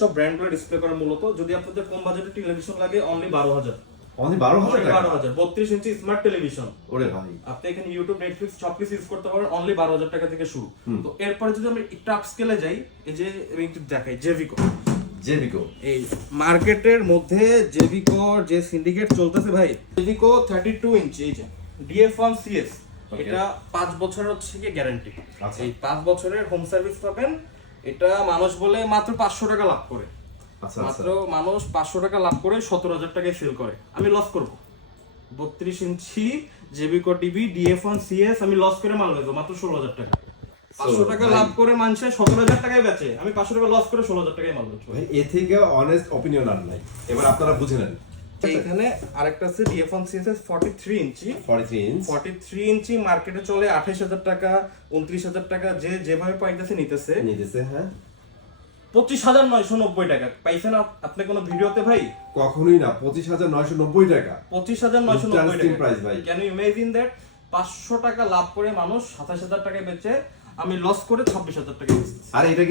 সব ব্র্যান্ডগুলো ডিসপ্লে করা মূলত। যদি আপনাদের কম বাজেটের টেলিভিশন লাগে অনলি 12,000, অনলি 12,000 টাকা 12,000 32 ইঞ্চি স্মার্ট টেলিভিশন। ওরে ভাই, আপনি এখানে ইউটিউব, নেটফ্লিক্স সবকিছু ইউজ করতে পারবেন অনলি 12,000 টাকা থেকে শুরু। তো এরপরে যদি আমরা একটু আপ স্কেলে যাই, এই যে আমি একটু দেখাই জেভিকো। এই মার্কেটের মধ্যে জেভিকোর যে সিন্ডিকেট চলতেছে ভাই, জেভিকো 32 ইঞ্চি, এই যে DF1 CS, এটা 5 বছরের হচ্ছে কি গ্যারান্টি। আচ্ছা। এই 5 বছরের হোম সার্ভিস পাবেন। এটা মানুষ বলে মাত্র 500 টাকা লাভ করে, আচ্ছা মাত্র মানুষ 500 টাকা লাভ করে 17,000 টাকায় সেল করে। আমি লস করব? 32 ইঞ্চি জেভিকো টিভি DF1 CS আমি লস করে মাল বেচবো মাত্র 16,000 টাকা। 500 টাকা লাভ করে মানুষে 17,000 টাকায় বেচে, আমি 500 টাকা লস করে 16,000 টাকায় মাল বেচবো। ভাই এ থেকে অনেস্ট অপিনিয়ন আর নাই। এবার আপনারা বুঝে নেন। এইখানে আরেকটা আছে DF1 CS 43 ইঞ্চি। 43 ইঞ্চি মার্কেটে চলে 28,000 টাকা, 29,000 টাকা, যে যেভাবে পাইতেছে নিতেছে। হ্যাঁ, 25,990 টাকা পাইছেন আপনি কোন ভিডিওতে ভাই? কখনোই না। 25,990 টাকা, 25,990 Interesting টাকা। price ভাই। Can you imagine that? 500 টাকা লাভ করে মানুষ 27,000 টাকায় বেচে, আমি লস করে 26,000 টাকায় বেচছি। আর এটাকে